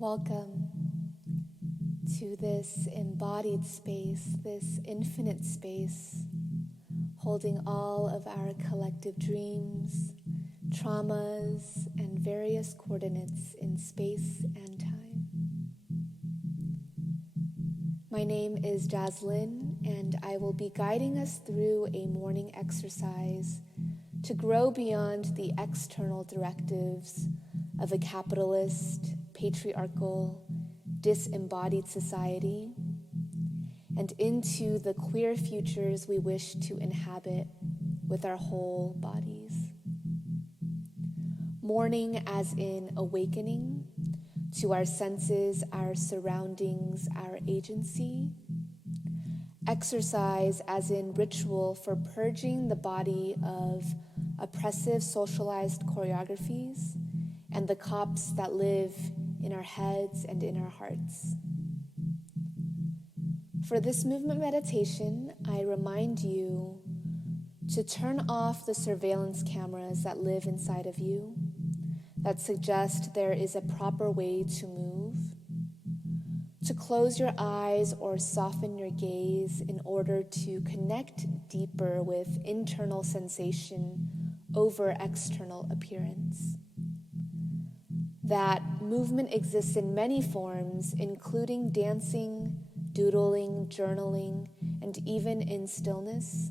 Welcome to this embodied space, this infinite space, holding all of our collective dreams, traumas, and various coordinates in space and time. My name is Jaslyn, and I will be guiding us through a morning exercise to grow beyond the external directives of a capitalist, patriarchal, disembodied society, and into the queer futures we wish to inhabit with our whole bodies. Morning as in awakening to our senses, our surroundings, our agency. Exercise as in ritual for purging the body of oppressive socialized choreographies and the cops that live in our heads and in our hearts. For this movement meditation, I remind you to turn off the surveillance cameras that live inside of you that suggest there is a proper way to move, to close your eyes or soften your gaze in order to connect deeper with internal sensation over external appearance. That movement exists in many forms, including dancing, doodling, journaling, and even in stillness.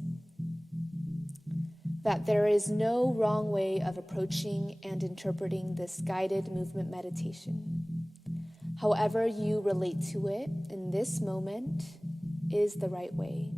That there is no wrong way of approaching and interpreting this guided movement meditation. However you relate to it in this moment is the right way.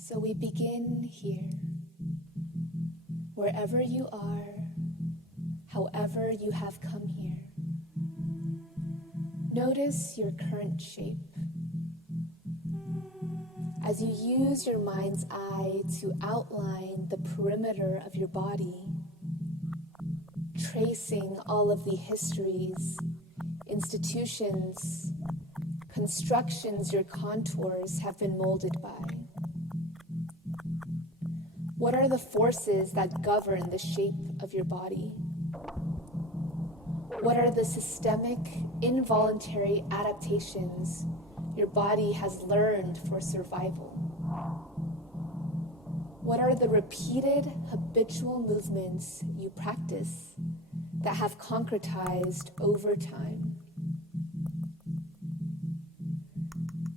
So we begin here, wherever you are, however you have come here. Notice your current shape. As you use your mind's eye to outline the perimeter of your body, tracing all of the histories, institutions, constructions your contours have been molded by. What are the forces that govern the shape of your body? What are the systemic, involuntary adaptations your body has learned for survival? What are the repeated, habitual movements you practice that have concretized over time?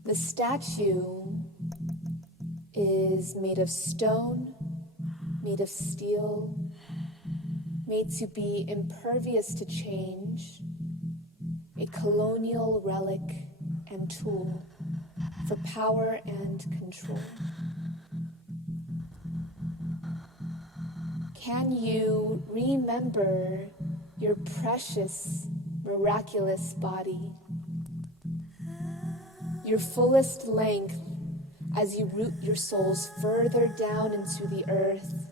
The statue is made of stone, made of steel, made to be impervious to change, a colonial relic and tool for power and control. Can you remember your precious, miraculous body, your fullest length as you root your souls further down into the earth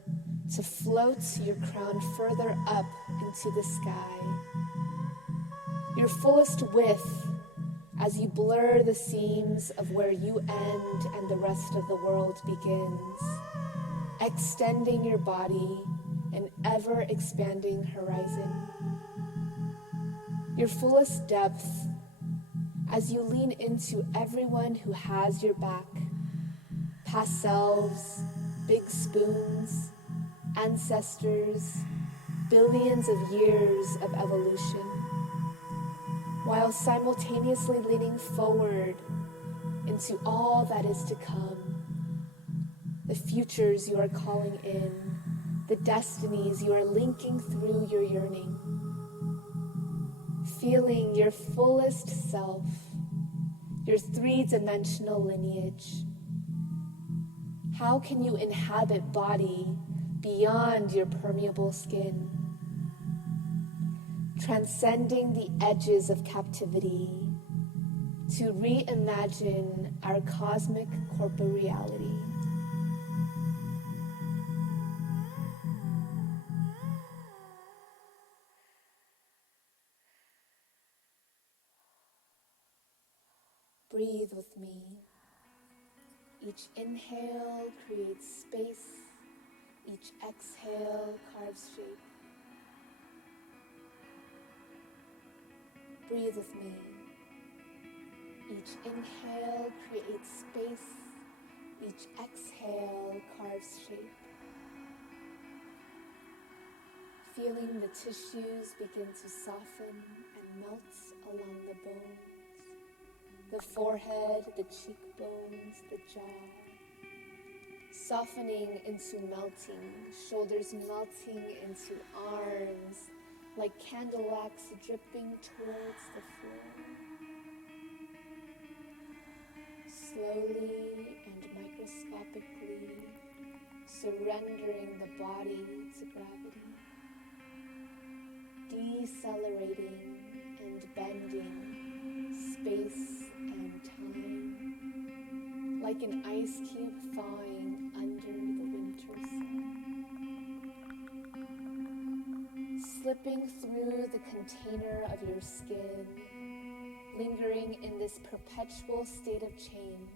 to float your crown further up into the sky. Your fullest width as you blur the seams of where you end and the rest of the world begins, extending your body an ever-expanding horizon. Your fullest depth as you lean into everyone who has your back, past selves, big spoons, ancestors, billions of years of evolution, while simultaneously leaning forward into all that is to come, the futures you are calling in, the destinies you are linking through your yearning, feeling your fullest self, your three-dimensional lineage. How can you inhabit body beyond your permeable skin? transcending the edges of captivity to reimagine our cosmic corporeality. Breathe with me. Each inhale creates space. Each exhale carves shape. Breathe with me. Each inhale creates space. Each exhale carves shape. Feeling the tissues begin to soften and melt along the bones. The forehead, the cheekbones, the jaw. Softening into melting, shoulders melting into arms, like candle wax dripping towards the floor. Slowly and microscopically surrendering the body to gravity. Decelerating and bending space and time, like an ice cube thawing under the winter sun. Slipping through the container of your skin, lingering in this perpetual state of change,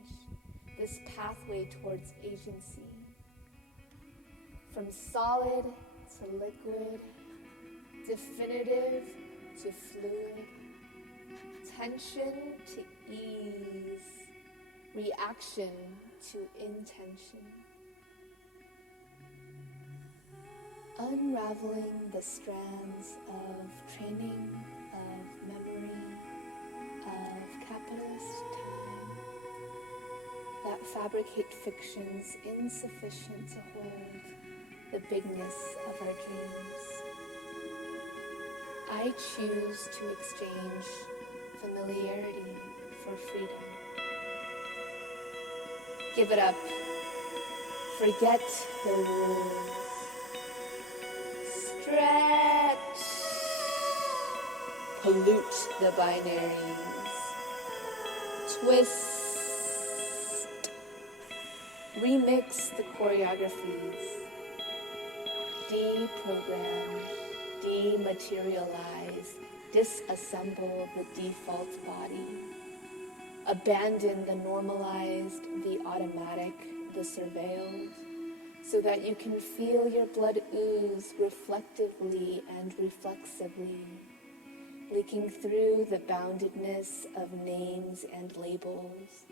this pathway towards agency. From solid to liquid, definitive to fluid, tension to ease, reaction to intention. Unraveling the strands of training, of memory, of capitalist time that fabricate fictions insufficient to hold the bigness of our dreams. I choose to exchange familiarity for freedom. Give it up. Forget the rules. Stretch. Pollute the binaries. Twist. Remix the choreographies. Deprogram. Dematerialize, disassemble the default body. Abandon the normalized, the automatic, the surveilled, so that you can feel your blood ooze reflectively and reflexively, leaking through the boundedness of names and labels.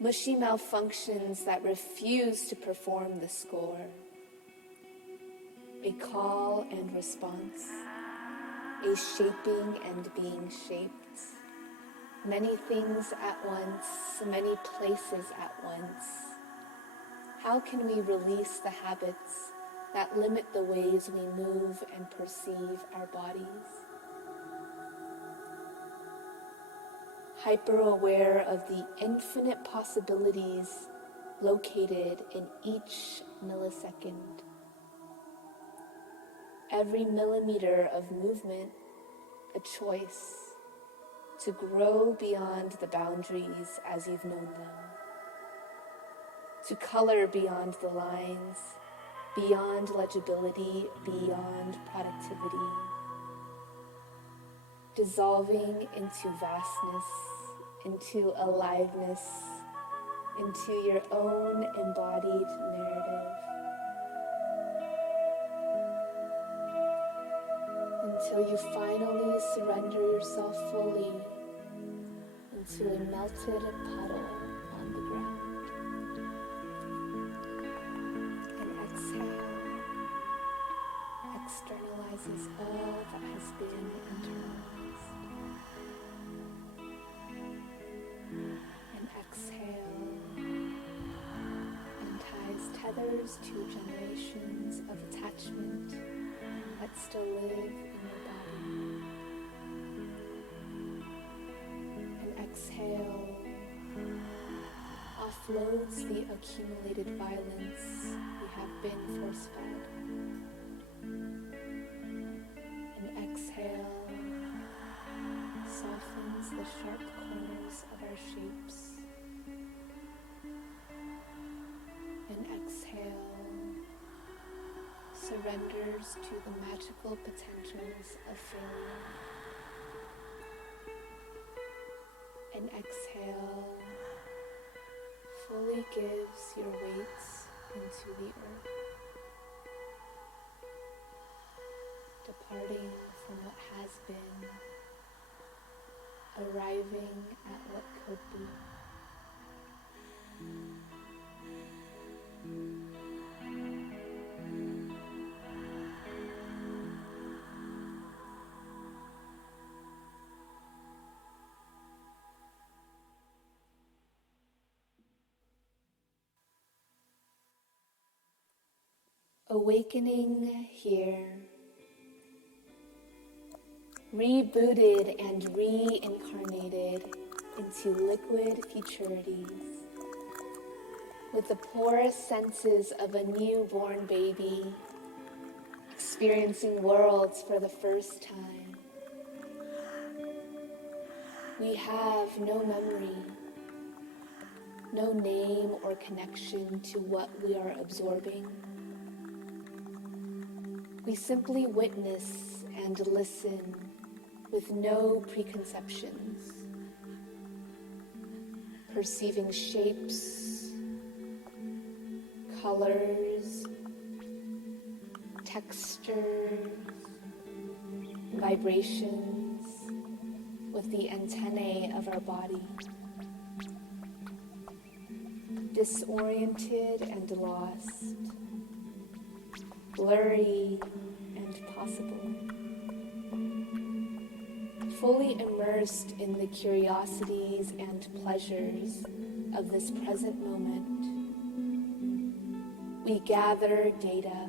Mushy malfunctions that refuse to perform the score. A call and response, a shaping and being shaped, many things at once, many places at once. How can we release the habits that limit the ways we move and perceive our bodies? Hyper-aware of the infinite possibilities located in each millisecond. Every millimeter of movement, a choice to grow beyond the boundaries as you've known them, to color beyond the lines, beyond legibility, beyond productivity, dissolving into vastness, into aliveness, into your own embodied narrative. Until you finally surrender yourself fully into a melted puddle on the ground. And exhale externalizes all that has been internalized. And exhale unties tethers to generations of attachment that still live in your body. And exhale offloads the accumulated violence we have been force-fed. And exhale the sharp corners of our shapes. And exhale surrenders to the magical potentials of failure. And exhale fully gives your weight into the earth, departing from what has been, arriving at what could be. Awakening here, rebooted and reincarnated into liquid futurities, with the porous senses of a newborn baby, experiencing worlds for the first time. We have no memory, no name or connection to what we are absorbing. We simply witness and listen with no preconceptions, perceiving shapes, colors, textures, vibrations with the antennae of our body, disoriented and lost, blurry and possible, fully immersed in the curiosities and pleasures of this present moment. We gather data,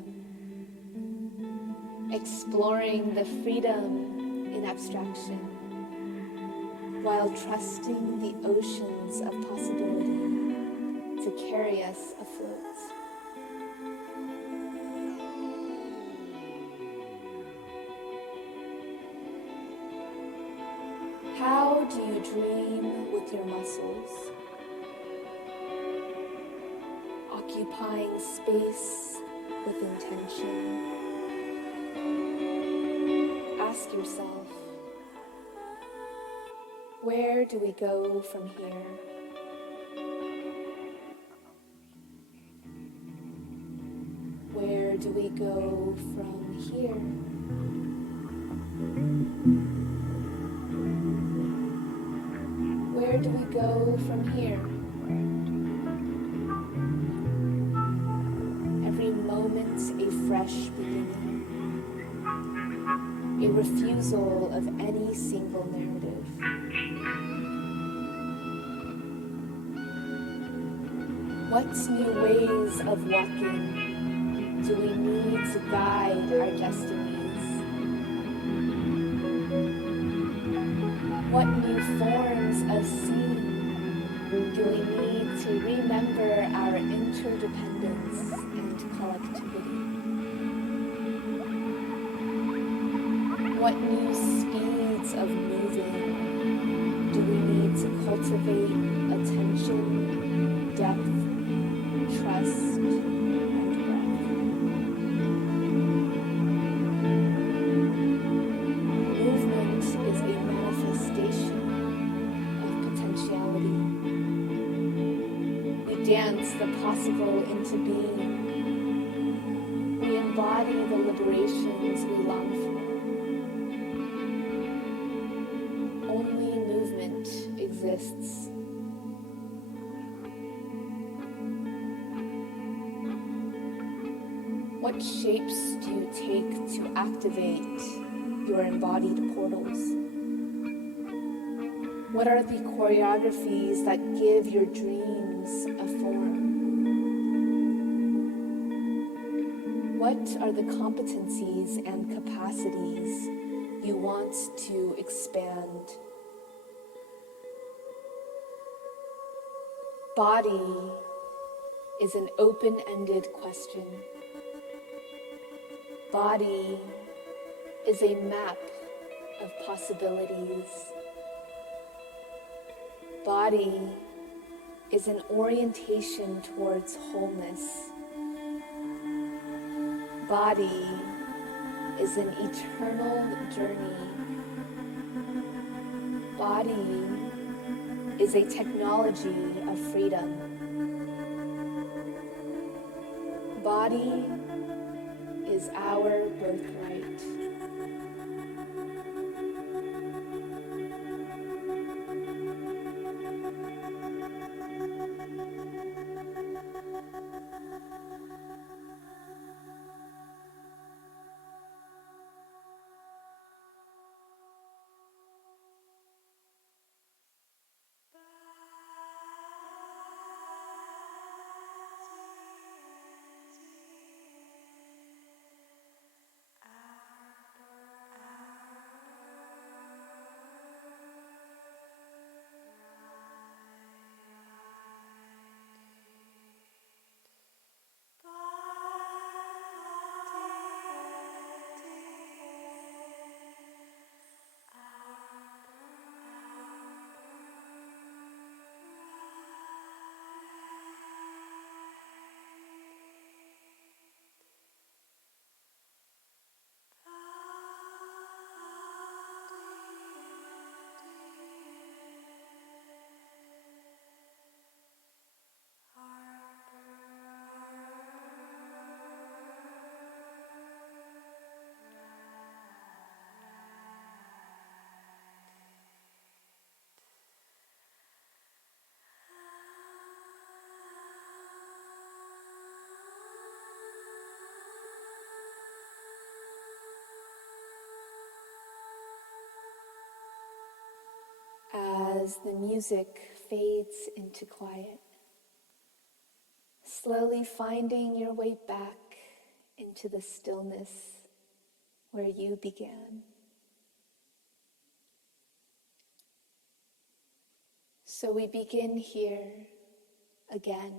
exploring the freedom in abstraction, while trusting the oceans of possibility to carry us afloat. How do you dream with your muscles? Occupying space with intention. Ask yourself, where do we go from here? Where do we go from here? Where do we go from here? Every moment a fresh beginning, a refusal of any single narrative. What new ways of walking do we need to guide our destinies? What new forms of seeing do we need to remember our interdependence and collectivity? What new speeds of moving do we need to cultivate attention, depth, trust, and breath? Movement is a manifestation of potentiality. We dance the possible into being. We embody the liberations we long for. Only movement exists. What shapes do you take to activate your embodied portals? What are the choreographies that give your dreams a form? What are the competencies and capacities you want to expand? Body is an open-ended question. Body is a map of possibilities. Body is an orientation towards wholeness. Body is an eternal journey. Body is a technology of freedom. Body is our birthright. As the music fades into quiet, slowly finding your way back into the stillness where you began. So we begin here again.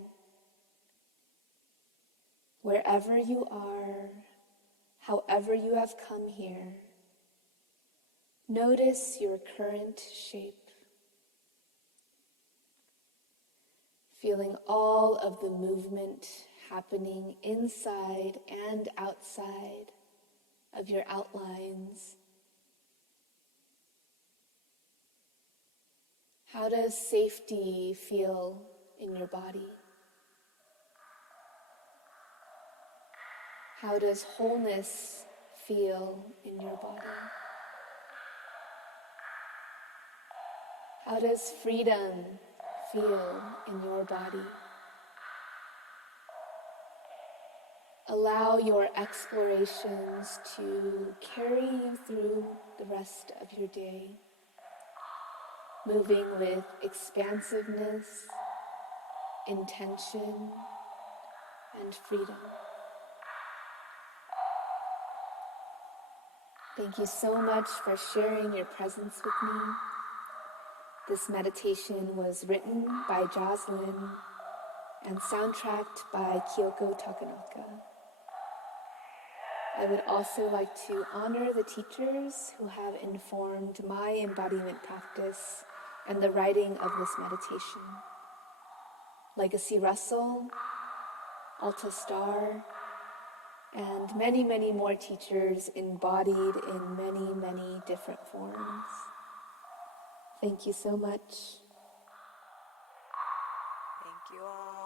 Wherever you are, however you have come here, notice your current shape. Feeling all of the movement happening inside and outside of your outlines. How does safety feel in your body? How does wholeness feel in your body? How does freedom feel in your body? Allow your explorations to carry you through the rest of your day, moving with expansiveness, intention, and freedom. Thank you so much for sharing your presence with me. This meditation was written by Jocelyn and soundtracked by Kyoko Takenaka. I would also like to honor the teachers who have informed my embodiment practice and the writing of this meditation. Legacy Russell, Alta Star, and many, many more teachers embodied in many, many different forms. Thank you so much. Thank you all.